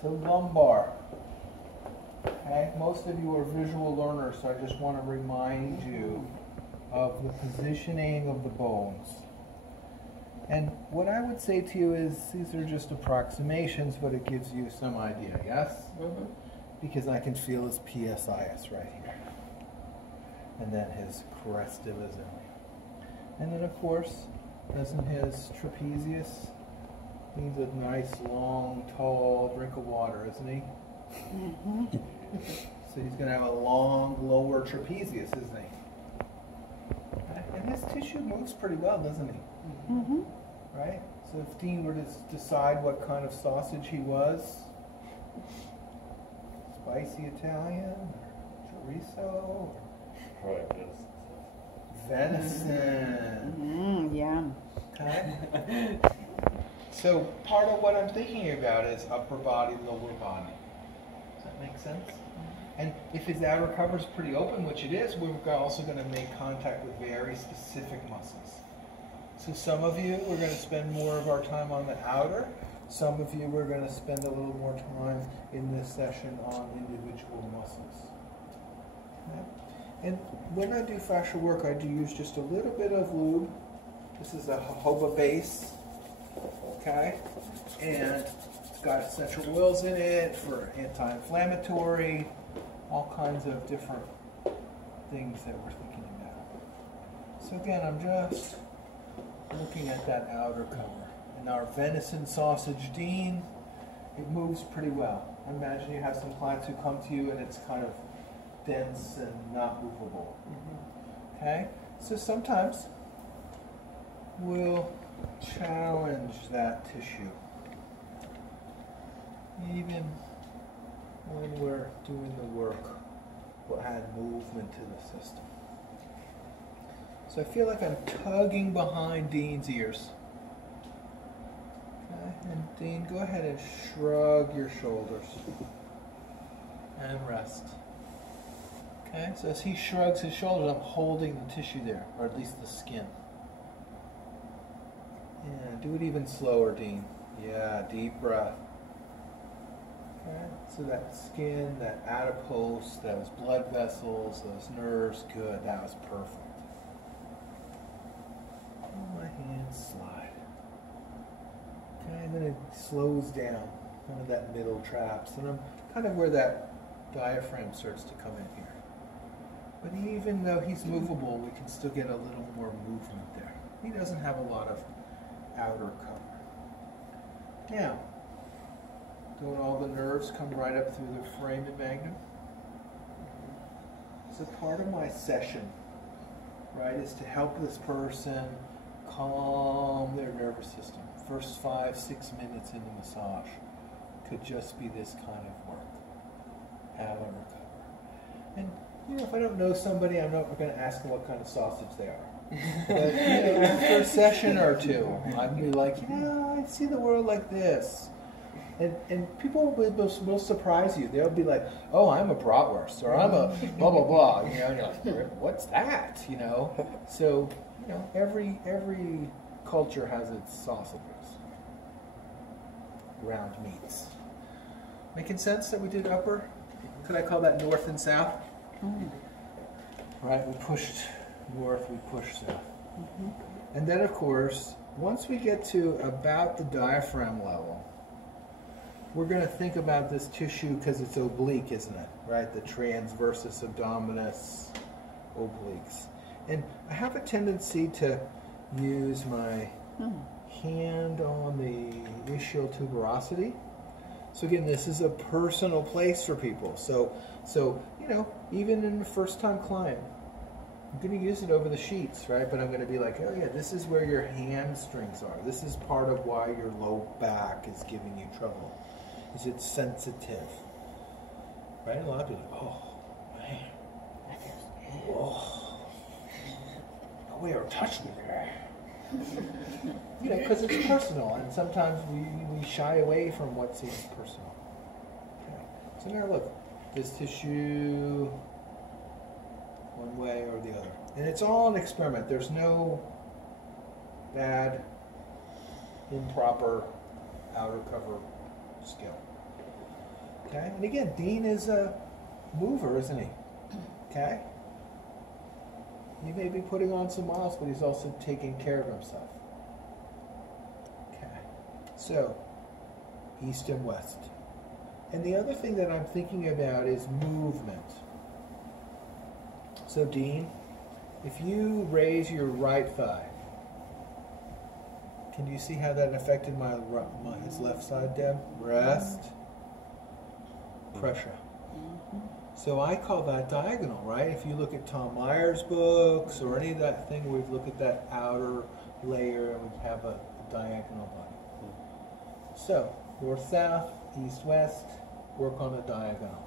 So lumbar. Okay, most of you are visual learners, so I just want to remind you of the positioning of the bones. And what I would say to you is these are just approximations, but it gives you some idea, yes? Mm-hmm. Because I can feel his PSIS right here. And then his crestivism. And then of course, doesn't his trapezius? He's a nice, long, tall drink of water, isn't he? Mm-hmm. So he's going to have a long, lower trapezius, isn't he? And his tissue moves pretty well, doesn't he? Mm-hmm. Right? So if Dean were to decide what kind of sausage he was, spicy Italian, or chorizo, or venison. Yeah. Okay? So part of what I'm thinking about is upper body, lower body. Does that make sense? And if his outer cover is pretty open, which it is, we're also going to make contact with very specific muscles. So some of you, we're going to spend more of our time on the outer. Some of you, we're going to spend a little more time in this session on individual muscles. Okay? And when I do fascial work, I do use just a little bit of lube. This is a jojoba base. Okay? And it's got essential oils in it for anti-inflammatory, all kinds of different things that we're thinking about. So again, I'm just looking at that outer cover. And our venison sausage Dean, it moves pretty well. Imagine you have some clients who come to you and it's kind of dense and not movable. Mm-hmm. Okay? So sometimes we'll challenge that tissue. Even when we're doing the work, we'll add movement to the system. So I feel like I'm tugging behind Dean's ears. Okay, and Dean, go ahead and shrug your shoulders and rest. Okay, so as he shrugs his shoulders, I'm holding the tissue there, or at least the skin. Yeah, do it even slower, Dean. Yeah, deep breath. Okay, so that skin, that adipose, those blood vessels, those nerves, good, that was perfect. Let my hands slide. Okay, and then it slows down, kind of that middle traps, and I'm kind of where that diaphragm starts to come in here. But even though he's movable, we can still get a little more movement there. He doesn't have a lot of outer cover. Now, don't all the nerves come right up through the foramen magnum? So part of my session, right, is to help this person calm their nervous system. First 5-6 minutes in the massage could just be this kind of work. How I recover. And you know, if I don't know somebody, I'm not going to ask them what kind of sausage they are. But you know, after a session or two, I'd be like, yeah, I see the world like this. And people will surprise you. They'll be like, oh, I'm a bratwurst, or I'm a blah, blah, blah. You know, and you're like, what's that? You know? So, you know, every culture has its sausages. Ground meats. Making sense that we did upper? Could I call that north and south? Mm. Right, we pushed north, we pushed south. Mm-hmm. And then, of course, once we get to about the diaphragm level, we're going to think about this tissue because it's oblique, isn't it? Right, the transversus abdominis obliques. And I have a tendency to use my hand on the ischial tuberosity. So again, this is a personal place for people. So you know, even in the first-time client, I'm going to use it over the sheets, right? But I'm going to be like, oh yeah, this is where your hamstrings are. This is part of why your low back is giving you trouble. Is it sensitive? Right? A lot of people are like, oh, man. Oh. Nobody ever touched me there. You know, because it's personal, and sometimes we shy away from what seems personal. Okay. So now look, this tissue, one way or the other. And it's all an experiment. There's no bad, improper outer cover skill. Okay, and again, Dean is a mover, isn't he? Okay? He may be putting on some miles, but he's also taking care of himself. Okay, so east and west. And the other thing that I'm thinking about is movement. So Dean, if you raise your right thigh, can you see how that affected his left side, Deb? Rest, pressure. So I call that diagonal, right? If you look at Tom Meyer's books or any of that thing where we look at that outer layer and we have a diagonal body. So north-south, east-west, work on a diagonal.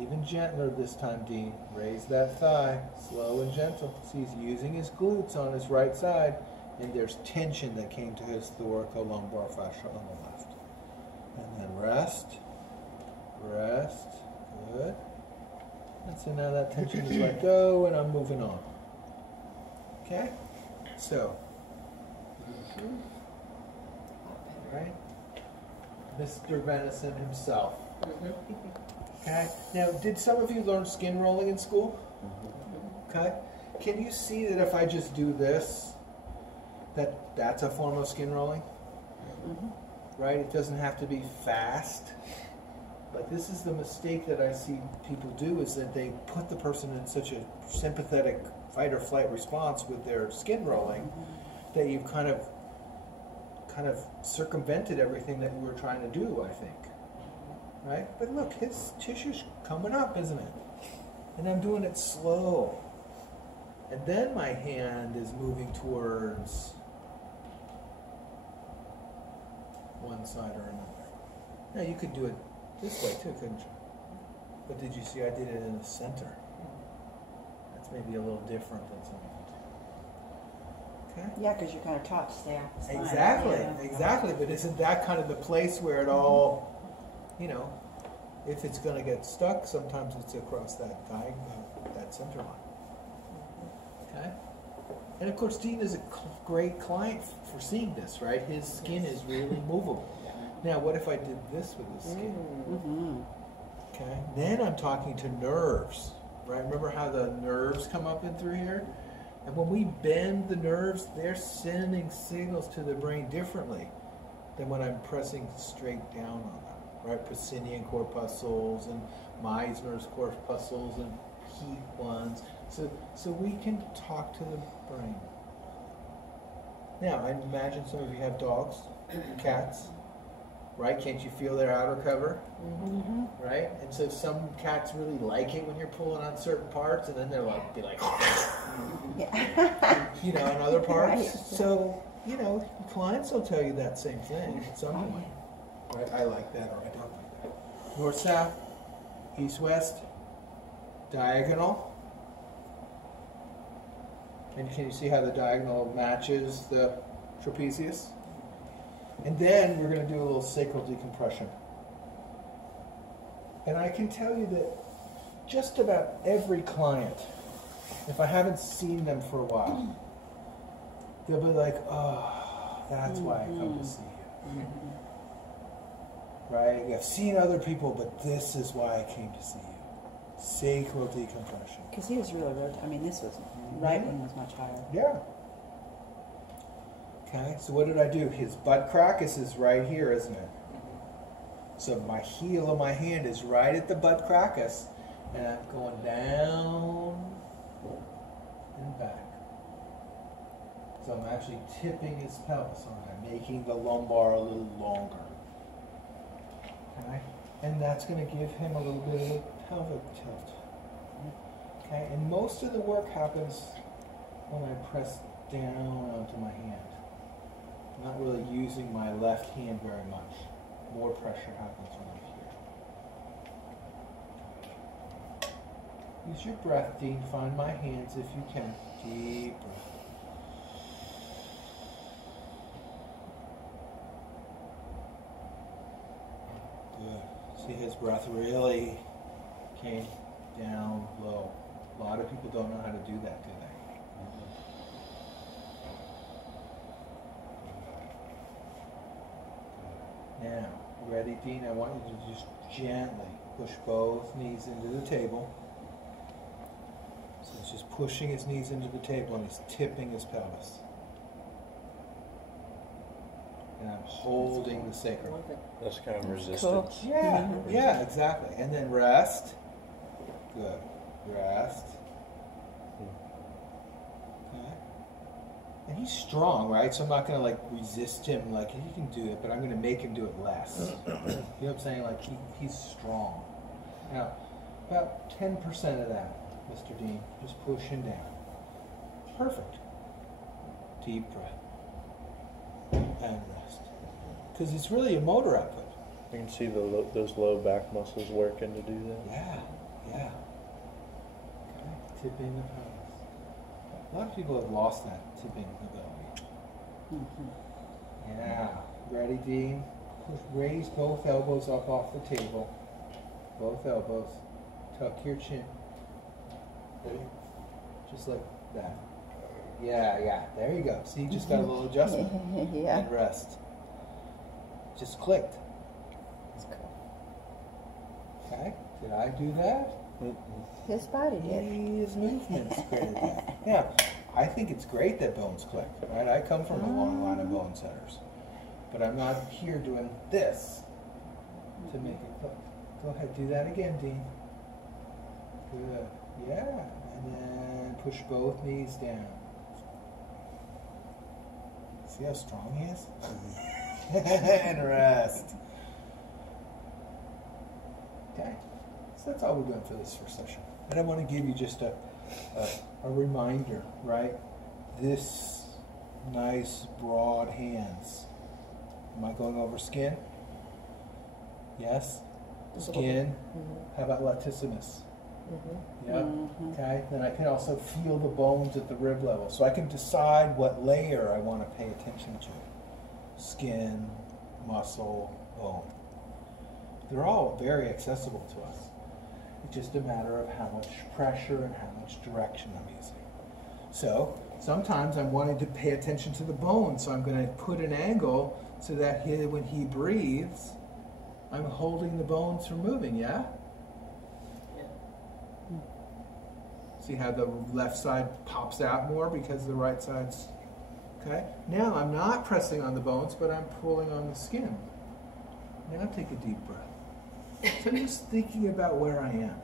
Even gentler this time, Dean. Raise that thigh, slow and gentle. See, he's using his glutes on his right side, and there's tension that came to his thoracolumbar fascia on the left. And then rest, rest, good. And so now that tension is let go, and I'm moving on. Okay? So, right? Mr. Venison himself. Okay. Now, did some of you learn skin rolling in school? Okay. Can you see that if I just do this, that's a form of skin rolling? Right? It doesn't have to be fast. But this is the mistake that I see people do, is that they put the person in such a sympathetic fight or flight response with their skin rolling that you've kind of circumvented everything that you were trying to do, I think. Right? But look, his tissue's coming up, isn't it? And I'm doing it slow. And then my hand is moving towards one side or another. Now you could do it this way too, couldn't you? But did you see I did it in the center? That's maybe a little different than some of it. Okay? Yeah, because you're kind of taught to stay off the spine. Exactly, Yeah. exactly. But isn't that kind of the place where it all, you know, if it's going to get stuck, sometimes it's across that that center line. Okay? And of course, Dean is a great client for seeing this, right? His skin is really movable. Now, what if I did this with his skin? Okay? Then I'm talking to nerves, right? Remember how the nerves come up in through here? And when we bend the nerves, they're sending signals to the brain differently than when I'm pressing straight down on them, right? Pacinian corpuscles and Meissner's corpuscles and peak ones. So we can talk to the brain. Now, I imagine some of you have dogs, cats, right? Can't you feel their outer cover? Right? And so some cats really like it when you're pulling on certain parts, and then they're like, you know, on other parts. Right. So, you know, clients will tell you that same thing at some point. Right? I like that, or I don't like that. North, south, east, west, diagonal. And can you see how the diagonal matches the trapezius? And then we're going to do a little sacral decompression. And I can tell you that just about every client, if I haven't seen them for a while, they'll be like, oh, that's why I come to see you. Right? I've seen other people, but this is why I came to see you. Sacral decompression. Because he was really, I mean, this was, right one was much higher. Yeah. Okay, so what did I do? His butt crack is right here, isn't it? So my heel of my hand is right at the butt crackus, and I'm going down and back. So I'm actually tipping his pelvis, aren't I? Making the lumbar a little longer. Okay, and that's going to give him a little bit of a pelvic tilt. Okay, and most of the work happens when I press down onto my hand. I'm not really using my left hand very much. More pressure happens when I'm here. Use your breath, Dean. Find my hands if you can. Deep breath. Good. See, his breath really came down low. A lot of people don't know how to do that, do they? Now, ready, Dean? I want you to just gently push both knees into the table. So he's just pushing his knees into the table and he's tipping his pelvis. And I'm holding the sacrum. That's kind of resistance. Cool. Yeah, yeah, exactly. And then rest. Good. Rest. Okay. And he's strong, right? So I'm not going to like resist him like he can do it, but I'm going to make him do it less. You know what I'm saying? Like he's strong. Now, about 10% of that, Mr. Dean, just push him down. Perfect. Deep breath. And rest. Because it's really a motor output. You can see those low back muscles working to do that. Yeah, yeah. Okay. Tipping the pelvis. A lot of people have lost that tipping ability. Yeah. Ready, Dean? Raise both elbows up off the table. Both elbows. Tuck your chin. Ready? Just like that. Yeah, yeah. There you go. See, you just got a little adjustment. Yeah. And rest. Just clicked. Okay. Did I do that? His body did. His movements created that. Yeah. I think it's great that bones click, right? I come from a long line of bone setters. But I'm not here doing this to make it click. Go ahead, do that again, Dean. Good. Yeah. And then push both knees down. See how strong he is? And rest. Okay. So that's all we're doing for this first session. And I want to give you just a reminder, right? This nice broad hands. Am I going over skin? Yes? Skin. How about latissimus? Yeah. Okay. Then I can also feel the bones at the rib level. So I can decide what layer I want to pay attention to. Skin, muscle, bone. They're all very accessible to us. It's just a matter of how much pressure and how much direction I'm using. So sometimes I'm wanting to pay attention to the bone, so I'm going to put an angle so that when he breathes, I'm holding the bones from moving, yeah? See how the left side pops out more because the right side's... Okay? Now I'm not pressing on the bones, but I'm pulling on the skin. Now take a deep breath. So I'm just thinking about where I am.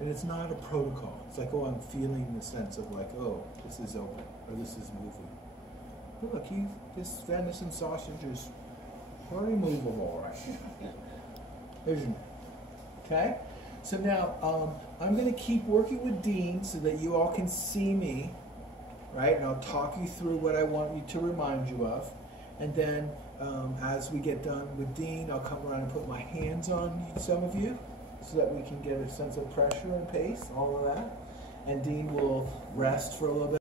And it's not a protocol. It's like, oh, I'm feeling the sense of like, oh, this is open, or this is moving. But look, this venison sausage is very movable right now. Isn't it? Okay? So now, I'm going to keep working with Dean so that you all can see me, right? And I'll talk you through what I want you to remind you of. And then, as we get done with Dean, I'll come around and put my hands on some of you so that we can get a sense of pressure and pace, all of that. And Dean will rest for a little bit.